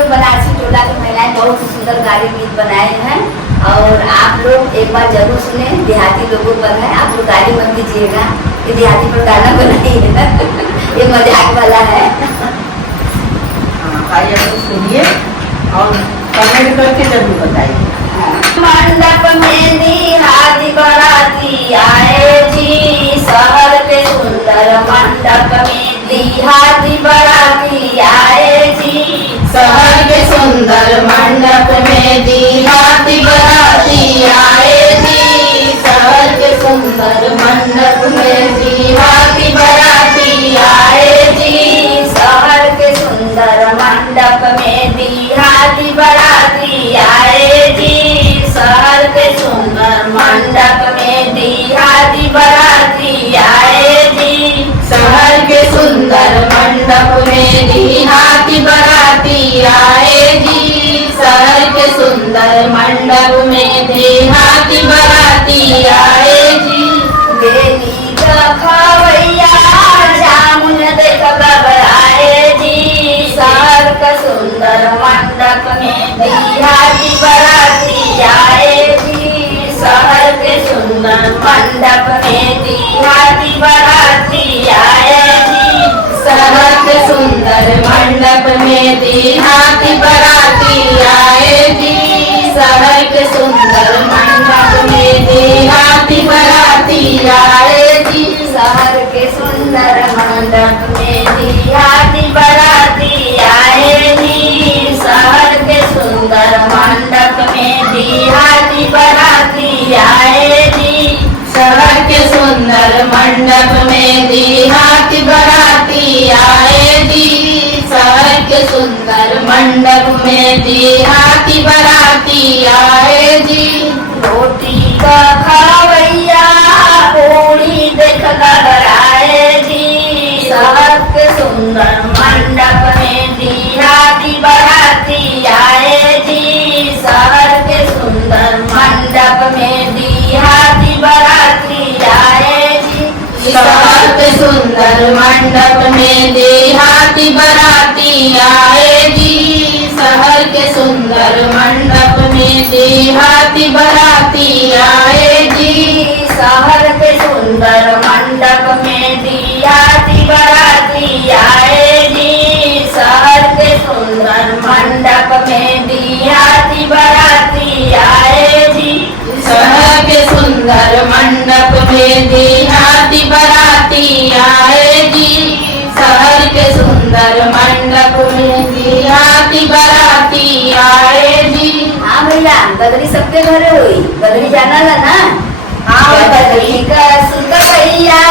लोग बनारसी टोला की महिलाएं बहुत सुंदर गाड़ी गीत बनाए हैं और आप लोग एक बार जरूर सुने। देहाती लोगों पर है, आप लोग गाली मत दीजिएगा, ये देहाती पर गाना बनाई है ये मजाक वाला है। आइए सुनिए और कमेंट करके जरूर बताइए। मंडप में देहाती बाराती आए जी, शहर के सुंदर मंडप में देहाती बाराती आए जी। शहर के सुंदर मंडप में देहाती बाराती आए जी। शहर के सुंदर मंडप में देहाती बाराती आए जी। शहर के सुंदर मंडप में देहाती बाराती आए जी। शहर के सुंदर मंडप में देहाती बाराती आए जी। शहर के सुंदर मंडप में देहाती बाराती आए जी। शहर के सुंदर मंडप में देहाती बाराती आए जी। बेली का खवैया जामुन देख घबराए जी। शहर का सुंदर मंडप में देहाती बाराती आए जी। शहर के सुंदर मंडप में देहाती बाराती आए जी। शहर के सुंदर मंडप में देहाती बाराती आए जी। शहर के सुंदर मंडप में देहाती बाराती आए जी। शहर के सुंदर मंडप में देहाती बाराती आए जी। शहर के सुंदर मंडप में देहाती बाराती आए जी। शहर के सुंदर मंडप में देहाती बाराती आए जी। शहर के सुंदर मंडप में देहाती बाराती आए जी। रोटी का खवैया पूरी देख घबराए जी। शहर के सुंदर मंडप में देहाती बाराती आए जी। शहर के सुंदर मंडप में देहाती बाराती आए जी। शहर के सुंदर मंडप में देहाती बाराती आए जी। शहर के सुंदर मंडप में देहाती बाराती आए जी। शहर के सुंदर मंडप में देहाती बाराती आए जी। शहर के सुंदर मंडप में देहाती बाराती आए जी। शहर के सुंदर मंडप में देहाती बाराती आए जी। शहर के सुंदर मंडप में देहाती बाराती आए जी। हाँ भैया, बदली सबके घरे हुई, बदली जाना ला ना। हाँ बदली का सुत भैया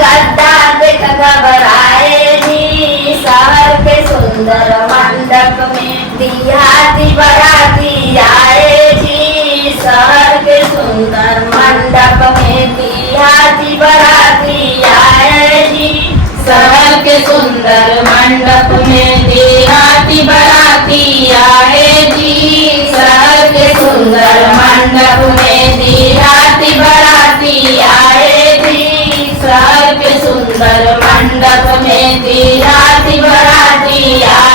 गद्दा देख घबराए जी। शहर के सुंदर मंडप में देहाती बाराती आए जी। शहर के सुंदर मंडप में देहाती बाराती आए जी। शहर के सुंदर मंडप में देहाती बाराती आए जी। शहर के सुंदर मंडप में देहाती बाराती आए जी। शहर के सुंदर मंडप में देहाती बाराती आए